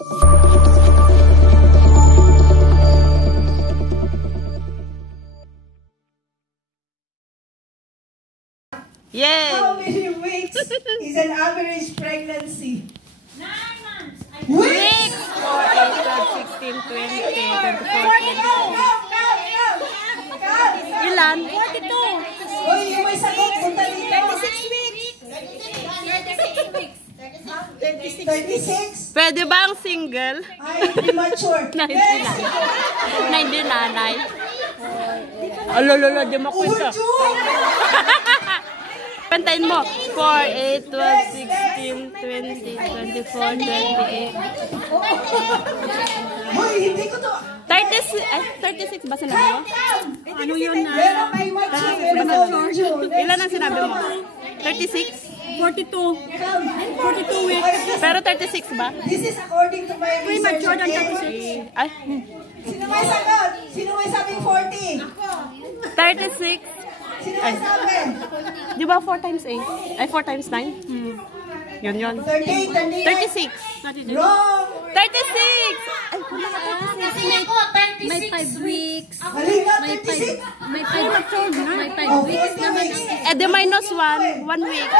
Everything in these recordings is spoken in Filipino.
Yay! How many weeks is an average pregnancy? 9 months. Weeks! 4, 8, 12, 16, 20, 24, 25. Ilan? 42. Uy, yung may sagot, punta dito. 36 weeks. 36? Pwede ba ang single? Ay, premature. Yes. Na hindi nanay. Alololo, di mo kwento. Pantayin mo. 4, 8, 12, 16, 20, 24, 28. Hoy, hindi ko to. 36 ba sinabi mo? Ano yun na? Pero may mature, pero no mature. Ilan ang sinabi mo? 36? 42. 42 weeks. Pero 36 ba? This is according to my research. Okay? Ay, Sino may sagot? Sino may sabing 40? 36. Sino may sabi? Di ba 4 times 8? Ay, 4 times 9? Yun yun. 38, 36. Wrong! 36! Ay, Kasi ako, 36 May 5 weeks. Halika, 36. May 5 weeks naman. Eh, di minus 1. 1 week.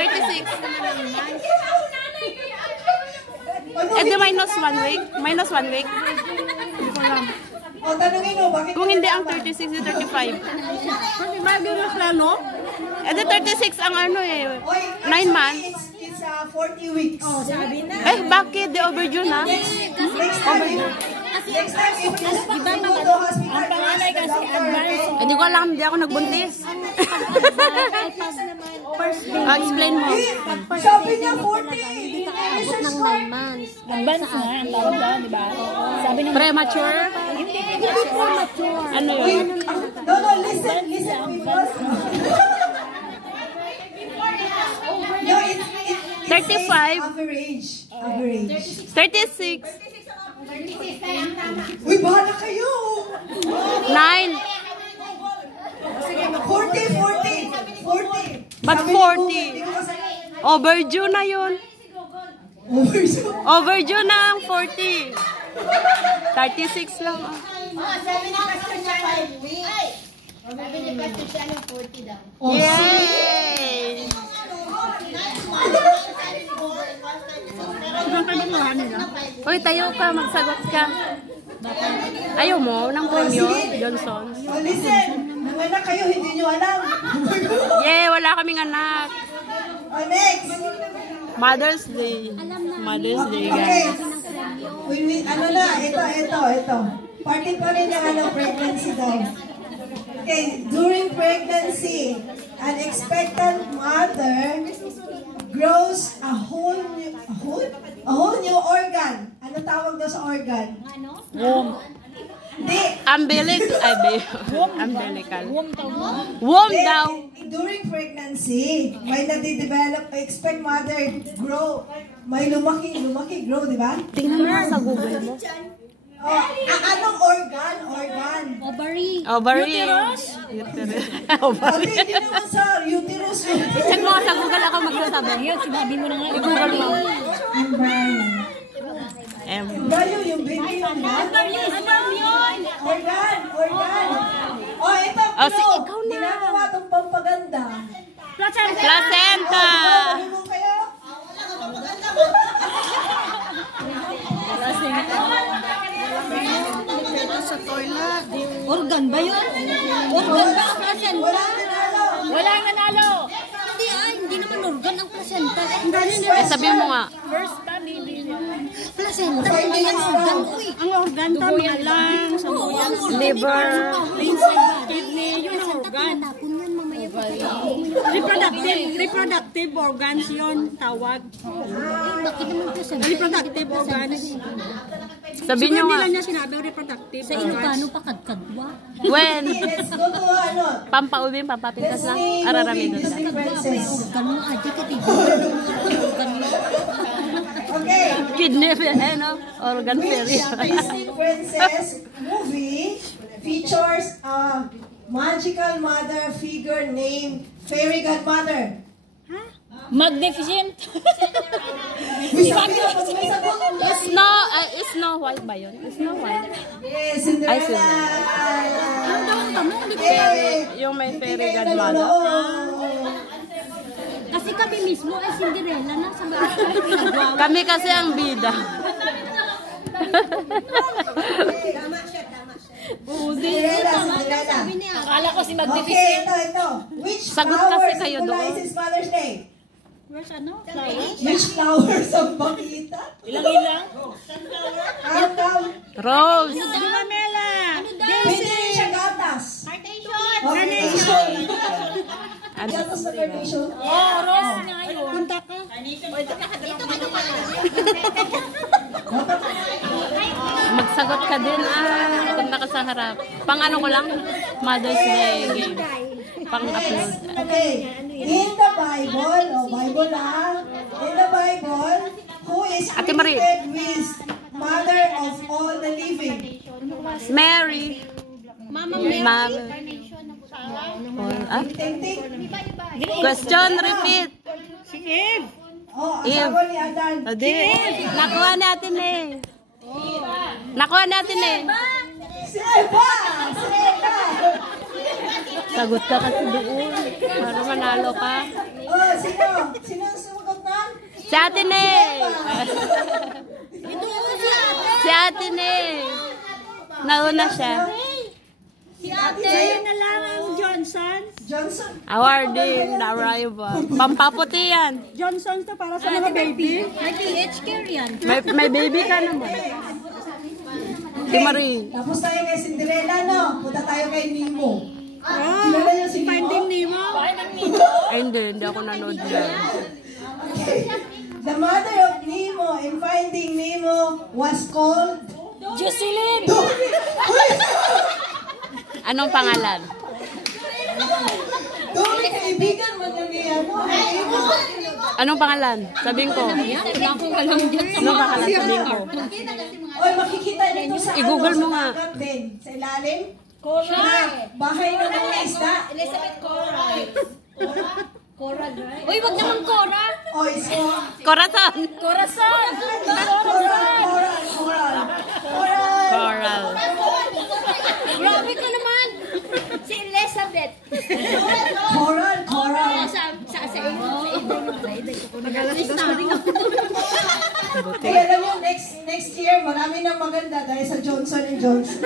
36. Eh, di minus 1 week. Minus 1 week. O, tanungin mo, bakit? Kung hindi ang 36, di 35. Eh, di 36 ang ano eh. 9 months. It's 40 weeks. Oh, sabi na. Eh, bakit? Di overdue na? Next time, if you go to hospital, ang pangalay kasi advance. Eh, di ko alam. Di ako nagbuntis. Explain mo. Sabi niya 40. Abot ng 9 months. Advance na, ang tawag daw, di ba? Sabi ng Premature? Ano yun? No, listen before. No, it's 35. average. 36. Uy, bahala kayo. 9. 40. Ba't 40? Overdue na yun. Overdue na ang 40. 36 lang. sabi ni Pastor siya 5 weeks. Sabi ni Pastor siya 40 daw. Yay! Uy, tayo ka. Magsagot ka. Ayaw mo ng premyo, Johnson? Oh, listen. Nanganak kayo, hindi nyo alam. Yay! Wala kaming anak. Oh, next. Mother's Day. Mother's Day, Okay. guys. Ano na, ito. Party pa rin yung pregnancy daw. Okay, during pregnancy, an expectant mother grows a whole new organ. Ano tawag daw sa organ? Womb. Hindi. Umbilical. Womb daw. During pregnancy, may nade-develop, expect mother grow. May lumaki, grow, di ba? Tingnan mo sa Google mo. Oh, anong organ? Ovary. Uterus. Hindi naman sa uterus. I-check mo sa Google, ako magsasabi. Ayun, sinabi mo na nga. I-Google mo. Embryo, yung baby yun. Organ. Oh, ito. Ikaw na. Ginagawa itong pampaganda. Placenta. Ano kayo? Sa toilet. Organ ba yun? Organ ba ang placenta? Walang nanalo. Hindi naman organ ang placenta. Eh, sabihin mo nga. Placenta, hindi yan organ. Uy, Ang organ to, mga lang. Liver. kidney, yun ang organ. Tapon yan mamaya pa. Reproductive organs yun, tawag. Bakit naman placenta? Reproductive organs. Sabihin nyo nga. Hindi lang niya sinabi reproductive Sa Ilocano pa kadkadwa. When? Let's go to ano. Pampaubin, pampapintas lang. Ararami doon. Disney Princess. Organ mo, adik ka tibo. Organ mo. Okay. Kidney, no? Organ Which failure. Disney Princess movie features a magical mother figure named Fairy Godmother? Magnificent. May sagot. ba yun? Snow White. Yes, Ay, Cinderella! Yung may fairy godmother. Kasi kami mismo ay Cinderella na sa mga. Kami kasi ang bida. Cinderella, Cinderella. Akala ko si Okay, ito. Which Sagot flower kasi kayo doon. symbolizes Mother's Day? Where's ano? Which flowers ang bakita? Ilang? Count. Rose. Pamela! Pwede rin siya gatas. Carnation! Carnation. Gatas na carnation? Rose na yun. Punta ka. Magsagot ka din. Punta ka sa harap. Pang ano ko lang? Mother's Day game. Pang-upload. Okay. In the Bible, Bible lang. In the Bible, who is Ate Marie. credited with mother of all the living? Mary. Mama Mother. Ting-ting. Question repeat. Si Eve. Oh, asawa ni Adan. Adi. Nakuha natin eh. Nakuha natin eh. Si Eva! Si Eva! Sagot ka kasi doon. Para manalo ka. Oh, sino? Sino ang sumagot na? Si Ate Ne. Si Ate Ne. Nauna siya. Si Ate. Sa'yo na lang ang Johnson. Johnson. Awarding na arrival. Pampaputi yan. Johnson to para sa mga baby. May PH care yan. May baby ka naman. Si Marie. Tapos tayo kay Cinderella, no? Punta tayo kay Nemo. Oh, Kilala niyo si Nemo? Finding Nemo. Ay, hindi ako nanood yan. Okay. The mother of Nemo in Finding Nemo was called Jocelyn! Anong pangalan? Dory, kaibigan mo na niya, no? Nemo. Anong pangalan? Sabihin ko. Anong pangalan? Sabihin ko. Oy, makikita niyo to sa I-google mo sa nga. dagat din. Sa ilalim. Cora. Bahay ng mga isda. Elizabeth Cora. Uy, wag naman Cora! Oy, so... Corazon. Corazon! Coral. Grabe ka naman! Si Elizabeth! Coral. Kaya alam mo, next year, marami nang maganda dahil sa Johnson & Johnson.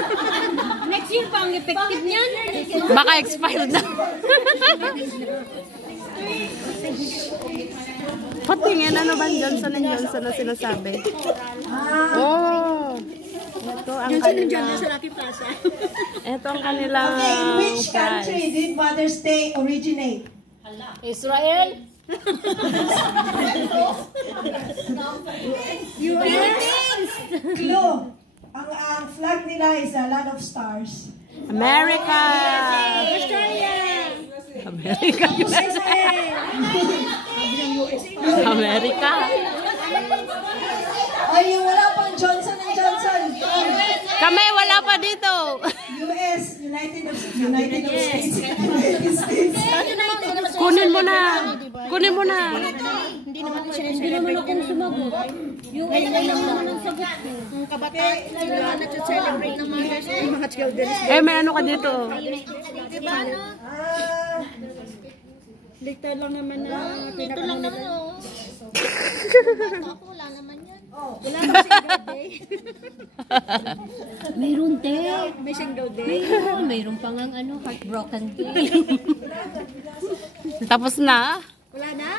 Next year pa ang effective niyan. Baka expired na. Patingin, ano ba Johnson & Johnson na sinasabi? Oh. Ito ang kanilang... Ito ang kanilang Okay, in which prize. country did Mother's Day originate? Israel? Clue. Ang flag nila is a lot of stars. America! America. America. Ay, yung wala pang Johnson & Johnson. Kami, wala pa dito. US, United States. Kunin mo na. Kunin mo na. Hindi naman akong sumagot. Yung naman ang sagot ko. Ang kabataan, sila nag-celebrate ng Mother's Day. Mga children. Eh, may ano ka dito. Ligtad lang naman na Ito lang naman, oh. Ako, wala naman yan. wala bang single day. Mayroon te. May single day. Mayroon pang ang heartbroken day. Tapos na. Wala na?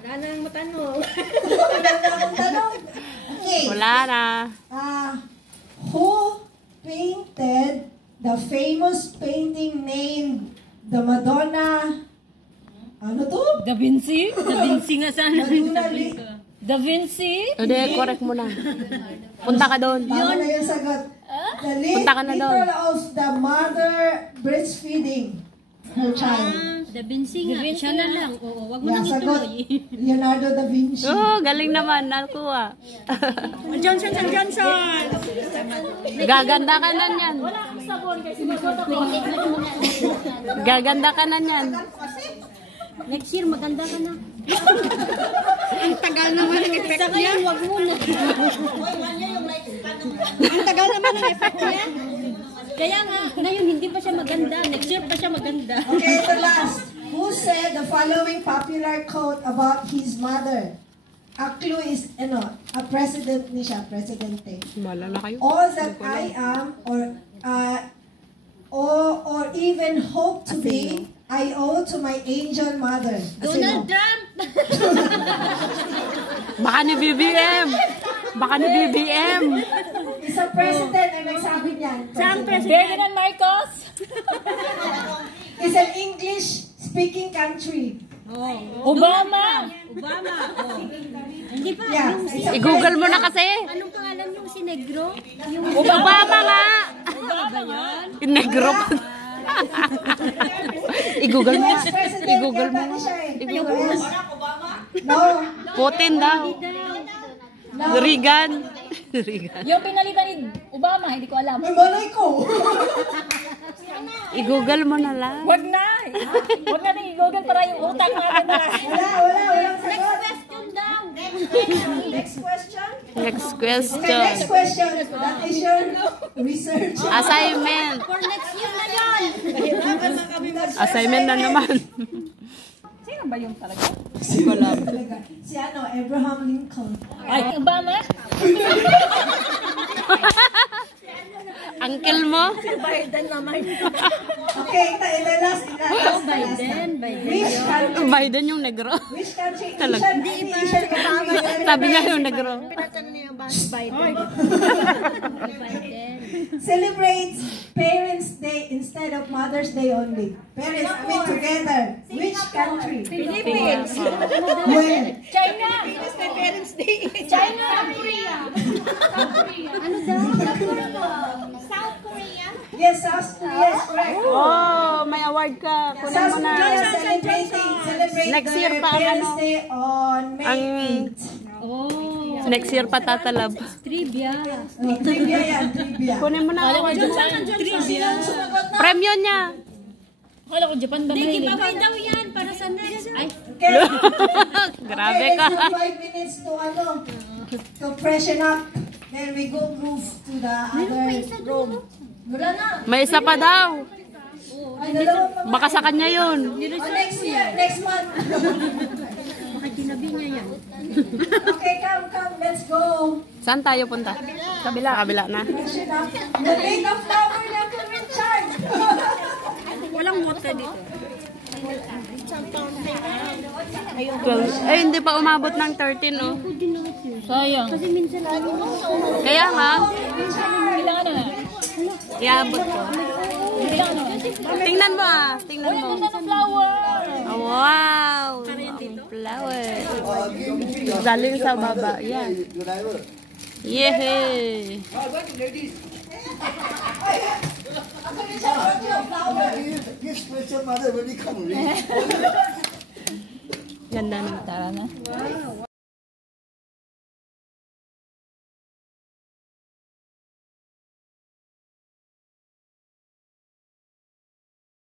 Wala na ang matanong. Okay. Wala na. Who painted the famous painting named The Madonna? Ano to? Da Vinci? Da Vinci nga sana. Madonna Da Vinci? Hindi, correct mo na. Punta ka doon. Tama na yung sagot. The Punta ka na doon. picture of the mother breastfeeding her child. Da Vinci nga. Siya na lang. Oo, wag mo Yeah, nang sagot. ituloy. Leonardo da Vinci. Oh, galing naman. Nakuha. Johnson & Johnson. Gaganda ka na yan. Gaganda ka na yan. Next year, maganda ka na. Ang tagal naman ang effect niya. Wag mo na. Hoy, man niya yung like Ang tagal naman ng effect niya. Kaya nga, ngayon hindi pa siya maganda. Next year pa siya maganda. Okay, the last. Who said the following popular quote about his mother? A clue is, a president ni siya, presidente. Wala na kayo. All that I am or even hope to be, I owe to my angel mother. Donald Trump! Baka ni BBM. Baka ni BBM. Isang president ang nagsabi niyan. Saan Ferdinand Marcos? It's an English-speaking country. Obama! Obama! Hindi pa. Yeah. I-google mo na kasi. Anong pangalan yung si Negro? Yung Obama nga. Obama yan? Negro. I-google mo. Yes, president. I-google mo. Ganda siya eh. I-google mo. Yes. No. Putin daw. No. Reagan. Reagan. Yung pinalitan ni Obama, hindi ko alam. May malay ko. I-google mo na lang. Wag na! Wag natin i-google para yung utak natin na. Walang sagot. Question daw! Next question. Next Okay, question. next question. That is your research. Assignment. For next year na yan! Assignment na naman. Sino ba yung talaga? Wala. Si Abraham Lincoln. Ay, Obama? Uncle mo? Biden naman. Okay, the last. Biden. Which country? Biden yung negro. Which country? Talaga. Asian country. Sabi niya yung negro. Pinatanong niya ba si Biden? Biden. Celebrates Parents' Day instead of Mother's Day only. Parents, I mean together. Which country? Philippines. Where? China. Parents Day. China. Korea. Ano daw? South Korea. Yes, South Korea is correct. Oh, may award ka. Kunin South mo na. Korea celebrate Next year their pa ang Parents' ano? Day on May Ang- 8th. Oh. Next year pa tatalab. Trivia. Trivia yan, trivia. Kunin mo na. Alam ko Japan. Trivia. Premyo niya. Akala ko Japan ba ngayon? Giveaway daw yan para sa next. Ay. Okay. Grabe Okay, ka. let's do 5 minutes to freshen up. Then we go move to the other room. Wala na. May isa pa daw. Ay, dalawa pa. Baka sa kanya yun. Next year, next month. Baka tinabi niya yan. Okay, come, let's go. Saan tayo punta? Kabila. Kabila na. Freshen up. The made of flower na to Richard. Walang water dito. 12. Eh, hindi pa umabot ng 13, oh. Sayang. Kasi minsan Kaya nga, kailangan na. iabot ko. Kailangan na. Tingnan mo, ah. Tingnan mo. Ganda ng flower. Oh, wow. Ang flower. Galing sa baba. Yan. Yehey. Yes, question mother, when you come. Ganda ng tara na.